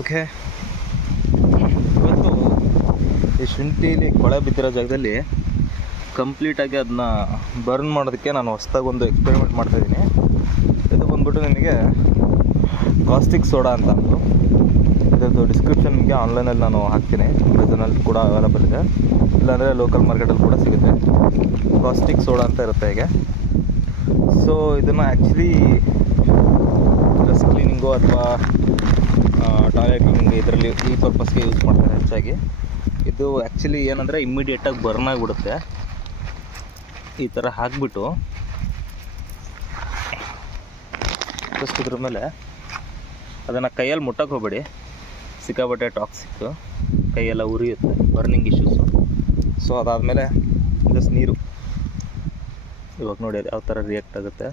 Okay. ಇವತ್ತು ಈ ಶುಂಠಿಲಿ ಕೊಳೆ ಬಿದ್ದಿರೋ ಜಾಗದಲ್ಲಿ ಕಂಪ್ಲೀಟಾಗಿ ಅದನ್ನ ಬರ್ನ್ ಮಾಡೋದಕ್ಕೆ ನಾನು ಹೊಸ್ದಾಗಿ ಒಂದು ಎಕ್ಸ್ಪೆರಿಮೆಂಟ್ ಮಾಡ್ತಾಯಿದ್ದೀನಿ ಇದು ಬಂದ್ಬಿಟ್ಟು ನಿಮಗೆ ಕಾಸ್ಟಿಕ್ ಸೋಡಾ ಅಂತ ಅಂದು ಇದರದ್ದು ಡಿಸ್ಕ್ರಿಪ್ಷನ್ ನಿಮಗೆ ಆನ್ಲೈನಲ್ಲಿ ನಾನು ಹಾಕ್ತೀನಿ. ಅಮೆಝನಲ್ಲಿ ಕೂಡ ಅವೈಲಬಲ್ ಇದೆ. ಇಲ್ಲಾಂದರೆ ಲೋಕಲ್ ಮಾರ್ಕೆಟಲ್ಲಿ ಕೂಡ ಸಿಗುತ್ತೆ. ಕಾಸ್ಟಿಕ್ ಸೋಡಾ ಅಂತ ಇರುತ್ತೆ ಹೀಗೆ. ಸೊ ಇದನ್ನು ಆ್ಯಕ್ಚುಲಿ ಡ್ರೆಸ್ ಕ್ಲೀನಿಂಗು ಅಥವಾ ಇದರಲ್ಲಿ ಈ ಪರ್ಪಸ್ಗೆ ಯೂಸ್ ಮಾಡ್ತಾರೆ ಹೆಚ್ಚಾಗಿ. ಇದು ಆ್ಯಕ್ಚುಲಿ ಏನಂದರೆ ಇಮ್ಮಿಡಿಯೇಟಾಗಿ ಬರ್ನ್ ಆಗಿಬಿಡುತ್ತೆ. ಈ ಥರ ಹಾಕಿಬಿಟ್ಟು ಫಸ್ಟ್ ಇದ್ರ ಮೇಲೆ ಅದನ್ನು ಕೈಯಲ್ಲಿ ಮುಟ್ಟಕ್ಕೆ ಹೋಗಬೇಡಿ. ಸಿಕ್ಕಾಪಟ್ಟೆ ಟಾಕ್ಸಿಕ್ಕು ಕೈಯೆಲ್ಲ ಉರಿಯುತ್ತೆ ಬರ್ನಿಂಗ್ ಇಶ್ಯೂಸು ಸೊ ಅದಾದಮೇಲೆ ಜಸ್ಟ್ ನೀರು. ಇವಾಗ ನೋಡಿ ಯಾವ ಥರ ರಿಯಾಕ್ಟ್ ಆಗುತ್ತೆ.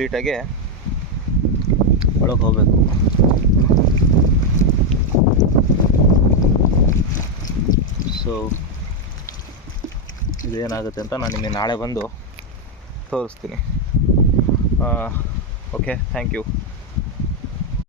ಕಂಪ್ಲೀಟಾಗಿ ಒಳಗೆ ಹೋಗಬೇಕು. ಸೊ ಇದೇನಾಗುತ್ತೆ ಅಂತ ನಾನು ನಿಮಗೆ ನಾಳೆ ಬಂದು ತೋರಿಸ್ತೀನಿ. Okay thank you